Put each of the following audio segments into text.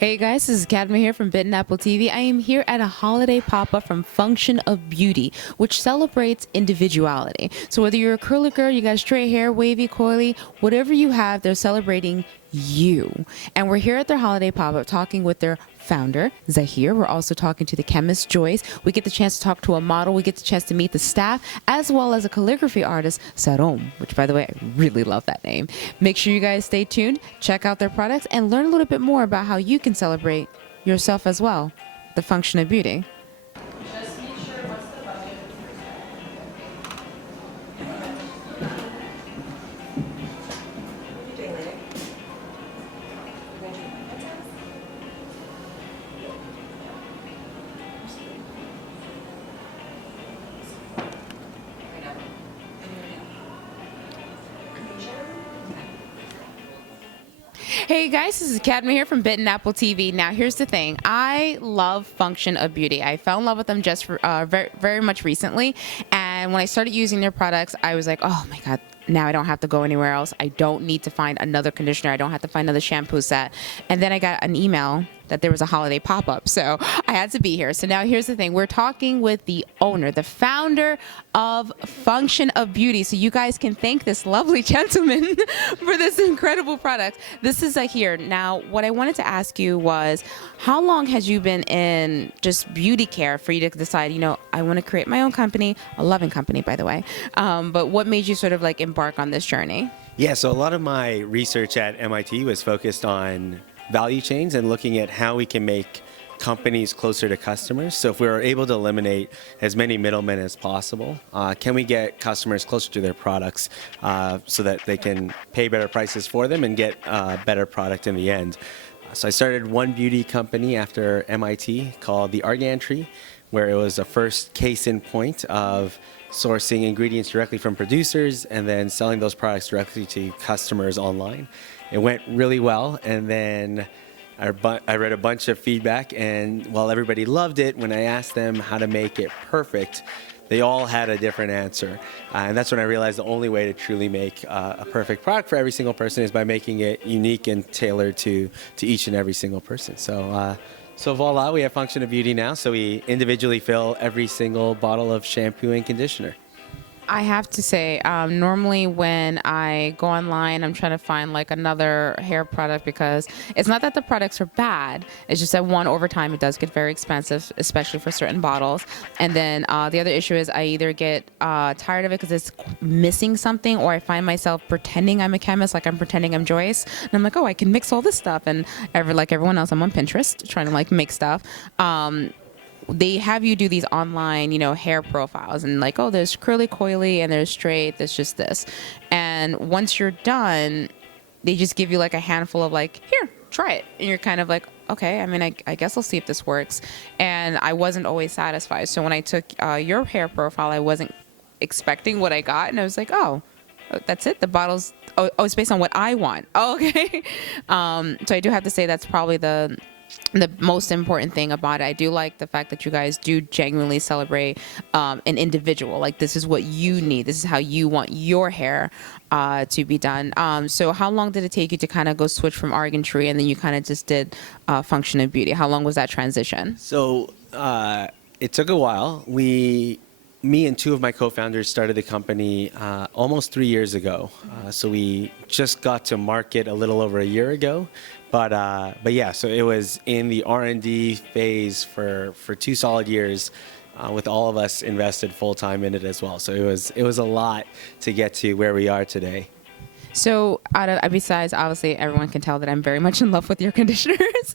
Hey guys, this is Cadma here from Bitten Apple TV. I am here at a holiday pop-up from Function of Beauty, which celebrates individuality. So whether you're a curly girl, you got straight hair, wavy, coily, whatever you have, they're celebrating you. And we're here at their holiday pop-up talking with their founder, Zahir. We're also talking to the chemist, Joyce. We get the chance to talk to a model. We get the chance to meet the staff, as well as a calligraphy artist, Sarom, which, by the way, I really love that name. Make sure you guys stay tuned, check out their products, and learn a little bit more about how you can celebrate yourself as well. The function of beauty. Hey guys, this is Cadma here from Bitten Apple TV. Now here's the thing, I love Function of Beauty. I fell in love with them just very much recently, and when I started using their products, I was like, oh my god, now I don't have to go anywhere else. I don't need to find another conditioner. I don't have to find another shampoo set. And then I got an email that there was a holiday pop-up, so I had to be here. So now here's the thing, we're talking with the owner, the founder of Function of Beauty, so you guys can thank this lovely gentleman for this incredible product. This is Zahir. Now what I wanted to ask you was, how long has you been in just beauty care for you to decide, you know, I want to create my own company, a loving company, by the way, but what made you sort of like embark on this journey? Yeah, so a lot of my research at MIT was focused on value chains and looking at how we can make companies closer to customers. So if we were able to eliminate as many middlemen as possible, can we get customers closer to their products so that they can pay better prices for them and get a better product in the end? So I started one beauty company after MIT called the Argan Tree, where it was a first case in point of sourcing ingredients directly from producers and then selling those products directly to customers online. It went really well, and then I read a bunch of feedback, and while everybody loved it, when I asked them how to make it perfect, they all had a different answer. And that's when I realized the only way to truly make a perfect product for every single person is by making it unique and tailored to each and every single person. So voila, we have Function of Beauty now, so we individually fill every single bottle of shampoo and conditioner. I have to say, normally when I go online, I'm trying to find like another hair product because it's not that the products are bad. It's just that one, over time, it does get very expensive, especially for certain bottles. And then the other issue is I either get tired of it because it's missing something, or I find myself pretending I'm a chemist, like I'm pretending I'm Joyce. And I'm like, oh, I can mix all this stuff. And like everyone else, I'm on Pinterest trying to like make stuff. They have you do these online, you know, hair profiles and like, oh, there's curly, coily, and there's straight, there's just this. And once you're done, they just give you like a handful of like, here, try it. And you're kind of like, okay, I mean, I guess I'll see if this works. And I wasn't always satisfied. So when I took your hair profile, I wasn't expecting what I got. And I was like, oh, that's it? The bottle's, oh, it's based on what I want. Oh, okay. So I do have to say that's probably the most important thing about it. I do like the fact that you guys do genuinely celebrate an individual. Like, this is what you need. This is how you want your hair to be done. So how long did it take you to kind of go switch from Argan Tree and then you kind of just did Function of Beauty? How long was that transition? So it took a while. Me and two of my co-founders started the company almost 3 years ago. So we just got to market a little over a year ago. But yeah, so it was in the R&D phase for 2 solid years, with all of us invested full time in it as well. So it was a lot to get to where we are today. So besides, obviously, everyone can tell that I'm very much in love with your conditioners.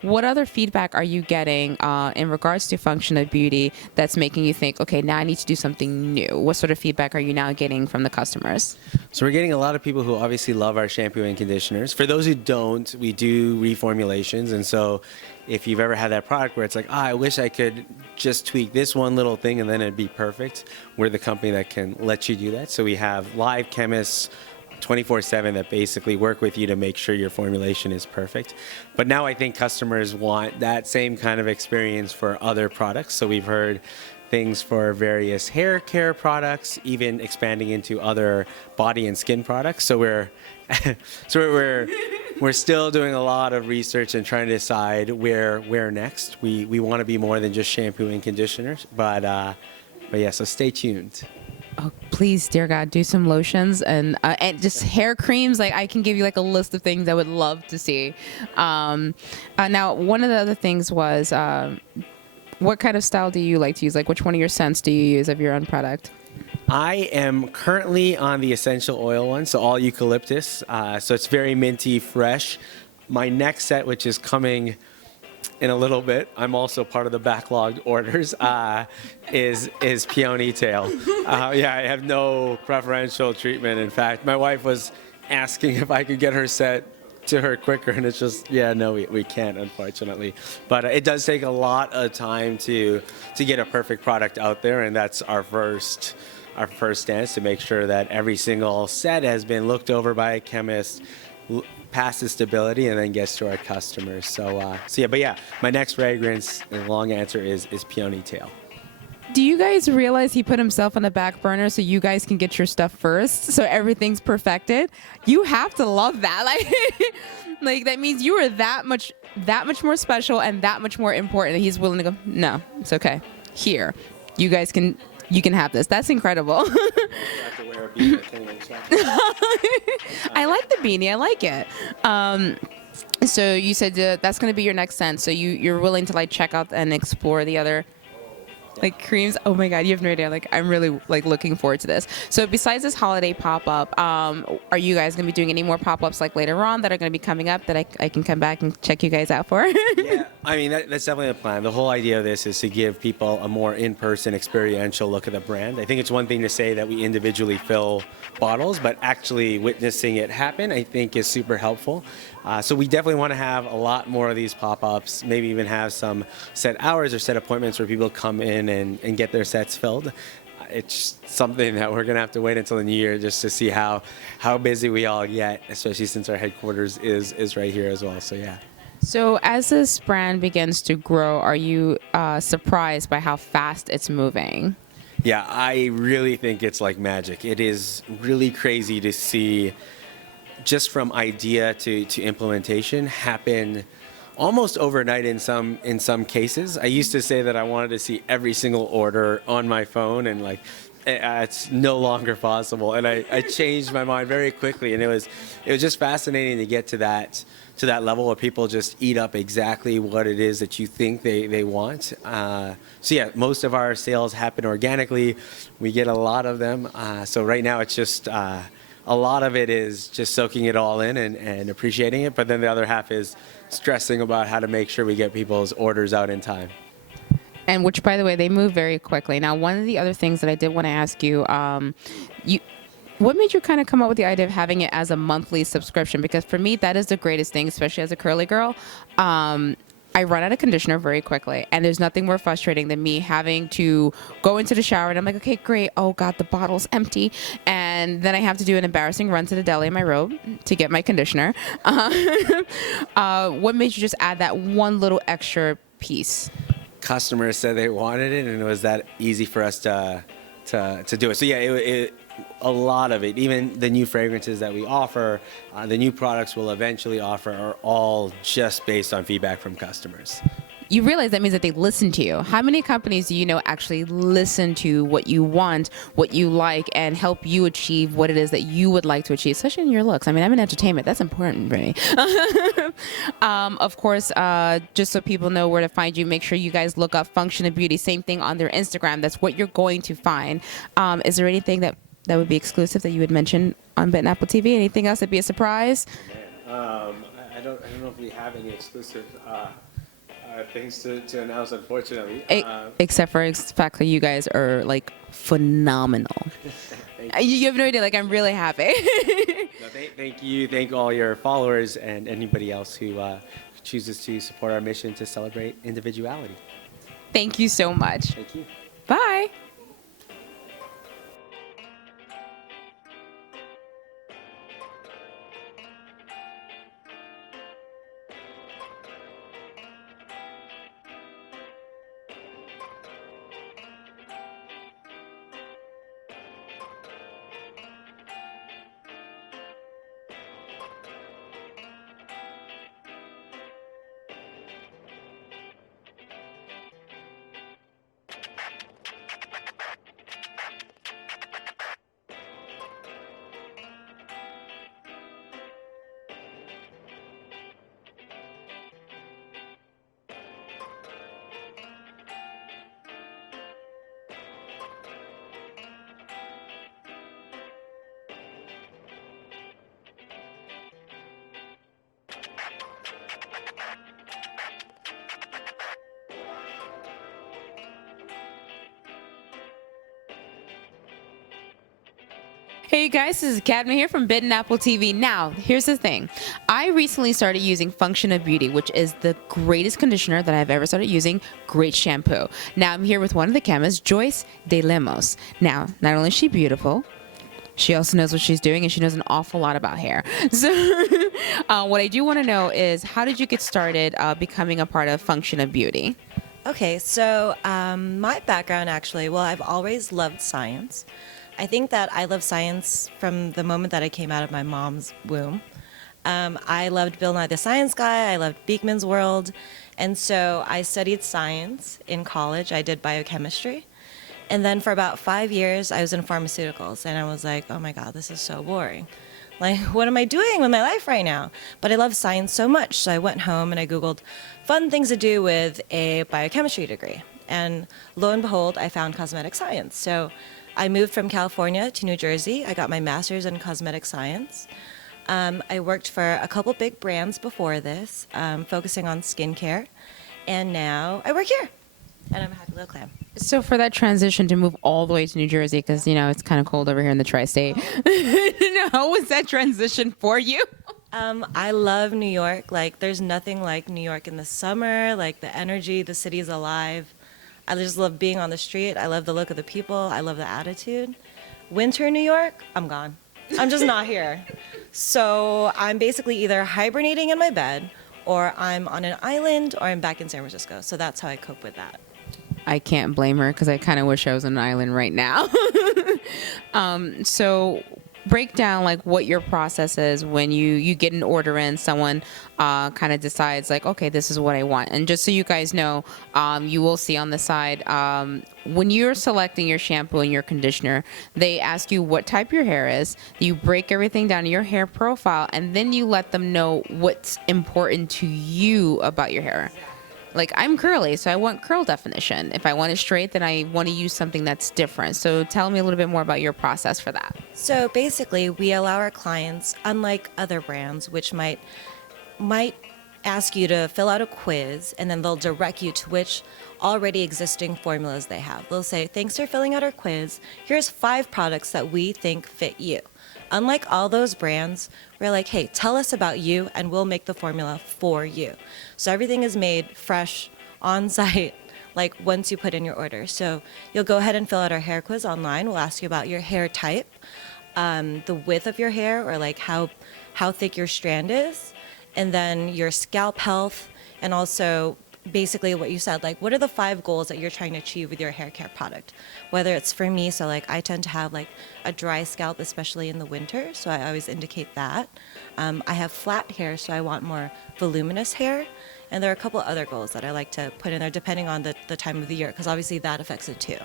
What other feedback are you getting in regards to Function of Beauty that's making you think, okay, now I need to do something new? What sort of feedback are you now getting from the customers? So we're getting a lot of people who obviously love our shampoo and conditioners. For those who don't, we do reformulations. And so if you've ever had that product where it's like, I wish I could just tweak this one little thing and then it'd be perfect, we're the company that can let you do that. So we have live chemists 24/7 that basically work with you to make sure your formulation is perfect. But now I think customers want that same kind of experience for other products. So we've heard things for various hair care products, even expanding into other body and skin products. So we're we're still doing a lot of research and trying to decide where next. We want to be more than just shampoo and conditioners, but yeah, so stay tuned. Oh, please, dear God, do some lotions and just hair creams. Like I can give you like a list of things I would love to see. Now, one of the other things was, what kind of style do you like to use? Like, which one of your scents do you use of your own product? I am currently on the essential oil one, so all eucalyptus. So it's very minty, fresh. My next set, which is coming in a little bit, I'm also part of the backlogged orders, is Peony Tale. Yeah, I have no preferential treatment. In fact, my wife was asking if I could get her set to her quicker, and it's just, yeah, no, we can't, unfortunately. But it does take a lot of time to get a perfect product out there, and that's our first stance, to make sure that every single set has been looked over by a chemist, passes stability, and then gets to our customers. So yeah, but yeah, my next fragrance, the long answer is Peony Tale. Do you guys realize he put himself on the back burner so you guys can get your stuff first, so everything's perfected? You have to love that. Like that means you are that much more special and that much more important that he's willing to go, no, it's okay. Here, you guys can have this. That's incredible. I like the beanie. I like it. So you said that's going to be your next scent. So you're willing to like check out and explore the other like creams. Oh my God, you have no idea. Like I'm really like looking forward to this. So besides this holiday pop-up, are you guys going to be doing any more pop-ups like later on that are going to be coming up that I can come back and check you guys out for? Yeah, I mean, that's definitely the plan. The whole idea of this is to give people a more in-person experiential look at the brand. I think it's one thing to say that we individually fill bottles, but actually witnessing it happen, I think, is super helpful. So we definitely want to have a lot more of these pop-ups, maybe even have some set hours or set appointments where people come in and get their sets filled. It's something that we're going to have to wait until the new year just to see how busy we all get, especially since our headquarters is right here as well. So yeah. So as this brand begins to grow, are you surprised by how fast it's moving? Yeah, I really think it's like magic. It is really crazy to see, just from idea to implementation, happen almost overnight in some cases. I used to say that I wanted to see every single order on my phone, and like it's no longer possible. And I changed my mind very quickly, and it was just fascinating to get to that level where people just eat up exactly what it is that you think they want. So yeah, most of our sales happen organically. We get a lot of them. So right now it's just a lot of it is just soaking it all in and appreciating it, but then the other half is stressing about how to make sure we get people's orders out in time. And which, by the way, they move very quickly. Now, one of the other things that I did want to ask you, what made you kind of come up with the idea of having it as a monthly subscription? Because for me, that is the greatest thing, especially as a curly girl. I run out of conditioner very quickly, and there's nothing more frustrating than me having to go into the shower and I'm like, okay, great. Oh God, the bottle's empty. And then I have to do an embarrassing run to the deli in my robe to get my conditioner. What made you just add that one little extra piece? Customers said they wanted it, and it was that easy for us to do it. So yeah, a lot of it, even the new fragrances that we offer, the new products we'll eventually offer, are all just based on feedback from customers. You realize that means that they listen to you. How many companies do you know actually listen to what you want, what you like, and help you achieve what it is that you would like to achieve, especially in your looks? I mean, I'm in entertainment. That's important for me. Of course, just so people know where to find you, make sure you guys look up Function of Beauty. Same thing on their Instagram. That's what you're going to find. Is there anything that would be exclusive that you would mention on Bitten Apple TV? Anything else that'd be a surprise? I don't know if we have any exclusive things to announce, unfortunately. Except for the fact that you guys are like phenomenal. You have no idea. Like, I'm really happy. No, thank you. Thank all your followers and anybody else who chooses to support our mission to celebrate individuality. Thank you so much. Thank you. Bye. Hey guys, this is Cadma here from Bitten Apple TV. Now, here's the thing. I recently started using Function of Beauty, which is the greatest conditioner that I've ever started using. Great shampoo. Now, I'm here with one of the chemists, Joyce De Lemos. Now, not only is she beautiful, she also knows what she's doing, and she knows an awful lot about hair. So what I do want to know is, how did you get started becoming a part of Function of Beauty? Okay, so my background actually, well, I've always loved science. I think that I love science from the moment that I came out of my mom's womb. I loved Bill Nye the Science Guy. I loved Beekman's World. And so I studied science in college. I did biochemistry. And then for about 5 years, I was in pharmaceuticals. And I was like, oh my God, this is so boring. Like, what am I doing with my life right now? But I love science so much. So I went home and I Googled fun things to do with a biochemistry degree. And lo and behold, I found cosmetic science. So I moved from California to New Jersey. I got my master's in cosmetic science. I worked for a couple big brands before this, focusing on skincare. And now I work here. And I'm a happy little clam. So for that transition to move all the way to New Jersey, because, it's kind of cold over here in the tri-state, how was that transition for you? I love New York. Like, there's nothing like New York in the summer, like the energy, the city's alive. I just love being on the street. I love the look of the people. I love the attitude. Winter New York, I'm gone. I'm just not here. So I'm basically either hibernating in my bed, or I'm on an island, or I'm back in San Francisco. So that's how I cope with that. I can't blame her, because I kind of wish I was on an island right now. So break down like what your process is when you get an order in, someone kind of decides like, okay, this is what I want. And just so you guys know, you will see on the side, when you're selecting your shampoo and your conditioner, they ask you what type your hair is. You break everything down to your hair profile, and then you let them know what's important to you about your hair. Like, I'm curly, so I want curl definition. If I want it straight, then I want to use something that's different. So tell me a little bit more about your process for that. So basically, we allow our clients, unlike other brands, which might ask you to fill out a quiz, and then they'll direct you to which already existing formulas they have. They'll say, thanks for filling out our quiz. Here's 5 products that we think fit you. Unlike all those brands, we're like, hey, tell us about you, and we'll make the formula for you. So everything is made fresh, on site, like once you put in your order. So you'll go ahead and fill out our hair quiz online. We'll ask you about your hair type, the width of your hair, or like how thick your strand is, and then your scalp health, and also basically what you said, like what are the 5 goals that you're trying to achieve with your hair care product? Whether it's for me, so like I tend to have like a dry scalp, especially in the winter, so I always indicate that. I have flat hair, so I want more voluminous hair. And there are a couple other goals that I like to put in there depending on the time of the year, because obviously that affects it too.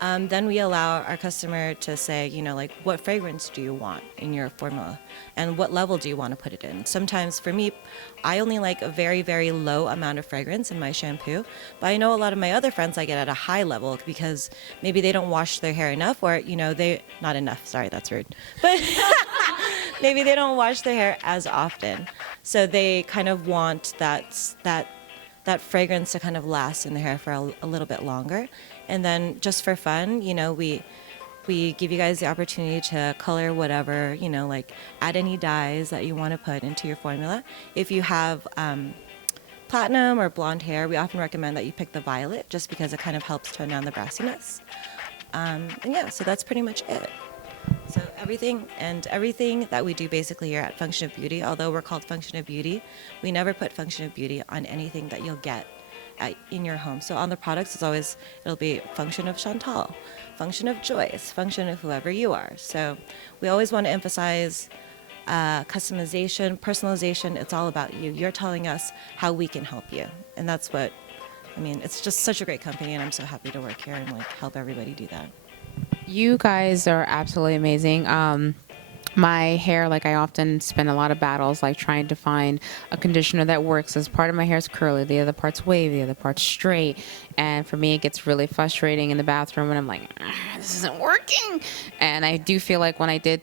Then we allow our customer to say, like, what fragrance do you want in your formula? And what level do you want to put it in? Sometimes for me, I only like a very, very low amount of fragrance in my shampoo. But I know a lot of my other friends like it at a high level because maybe they don't wash their hair enough, or, not enough. Sorry, that's rude. But maybe they don't wash their hair as often. So they kind of want that fragrance to kind of last in the hair for a little bit longer. And then just for fun, we give you guys the opportunity to color whatever, like add any dyes that you want to put into your formula. If you have platinum or blonde hair, we often recommend that you pick the violet just because it kind of helps tone down the brassiness. And yeah, so that's pretty much it. So everything that we do basically here at Function of Beauty, although we're called Function of Beauty, we never put Function of Beauty on anything that you'll get in your home. So on the products, it'll be Function of Chantal, Function of Joyce, Function of whoever you are. So we always want to emphasize customization, personalization. It's all about you. You're telling us how we can help you. And that's it's just such a great company, and I'm so happy to work here and like help everybody do that. You guys are absolutely amazing. my hair, like I often spend a lot of battles like trying to find a conditioner that works, as part of my hair is curly, the other part's wavy, the other part's straight, and for me it gets really frustrating in the bathroom when I'm like, this isn't working. And I do feel like when I did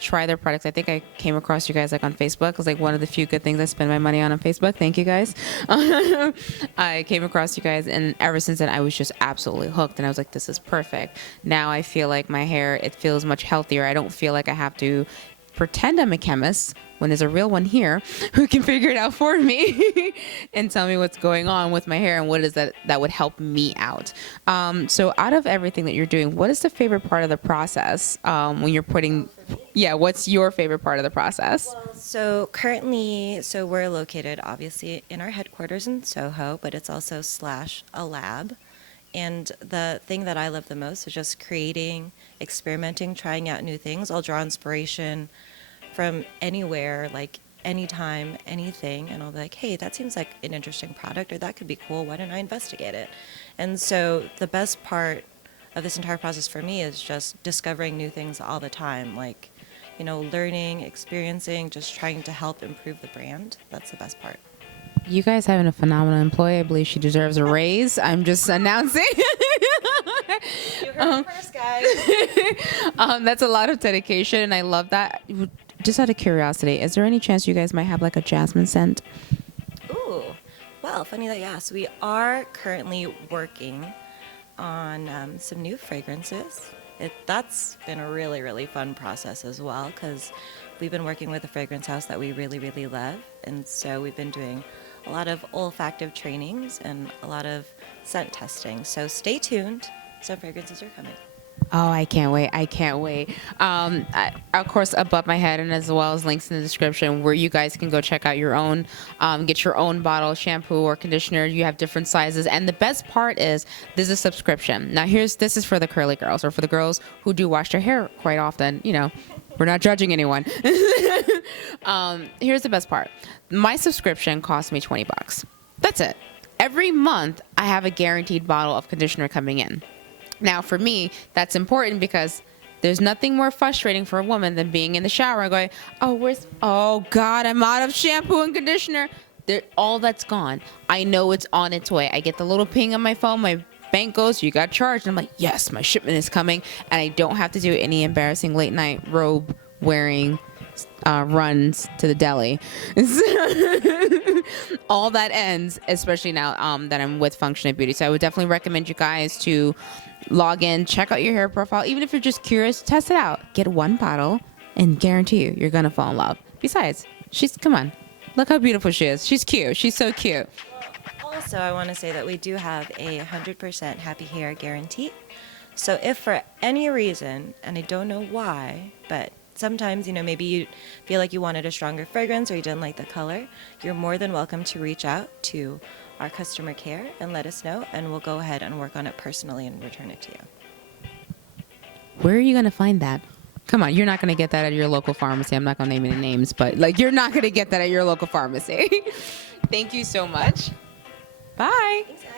try their products, I think I came across you guys like on Facebook. It was like one of the few good things I spend my money on Facebook. Thank you guys. I came across you guys, and ever since then I was just absolutely hooked, and I was like, this is perfect. Now I feel like my hair, it feels much healthier. I don't feel like I have to pretend I'm a chemist when there's a real one here who can figure it out for me and tell me what's going on with my hair and what is that would help me out. So out of everything that you're doing, what is the favorite part of the process when you're putting, what's your favorite part of the process? So currently, we're located obviously in our headquarters in Soho, but it's also / a lab. And the thing that I love the most is just creating, experimenting, trying out new things. I'll draw inspiration from anywhere, like anytime, anything, and I'll be like, hey, that seems like an interesting product, or that could be cool. Why don't I investigate it? And so the best part of this entire process for me is just discovering new things all the time, like, learning, experiencing, just trying to help improve the brand. That's the best part. You guys having a phenomenal employee. I believe she deserves a raise. I'm just announcing. You heard it first, guys. That's a lot of dedication, and I love that. Just out of curiosity, is there any chance you guys might have like a jasmine scent? Ooh, well, funny that you asked. We are currently working on some new fragrances. That's been a really, really fun process as well, because we've been working with a fragrance house that we really, really love, and so we've been doing a lot of olfactive trainings and a lot of scent testing. So stay tuned. Some fragrances are coming. Oh, I can't wait. I can't wait. Of course, above my head and as well as links in the description where you guys can go check out your own, get your own bottle of shampoo or conditioner. You have different sizes. And the best part is this is a subscription. Now, this is for the curly girls or for the girls who do wash their hair quite often. We're not judging anyone. Here's the best part. My subscription cost me $20. That's it. Every month, I have a guaranteed bottle of conditioner coming in. Now, for me, that's important because there's nothing more frustrating for a woman than being in the shower and going, oh God, I'm out of shampoo and conditioner. All that's gone. I know it's on its way. I get the little ping on my phone. My bank goes, you got charged. And I'm like, yes, my shipment is coming. And I don't have to do any embarrassing late night robe wearing runs to the deli. All that ends, especially now that I'm with Functionate Beauty. So I would definitely recommend you guys to log in, check out your hair profile. Even if you're just curious, test it out. Get one bottle and guarantee you're going to fall in love. Besides, come on. Look how beautiful she is. She's cute. She's so cute. Also, I want to say that we do have a 100% happy hair guarantee. So if for any reason, and I don't know why, but sometimes, maybe you feel like you wanted a stronger fragrance or you didn't like the color, you're more than welcome to reach out to our customer care and let us know, and we'll go ahead and work on it personally and return it to you. Where are you going to find that? Come on, you're not going to get that at your local pharmacy. I'm not going to name any names, but you're not going to get that at your local pharmacy. Thank you so much. Bye. Thanks, guys.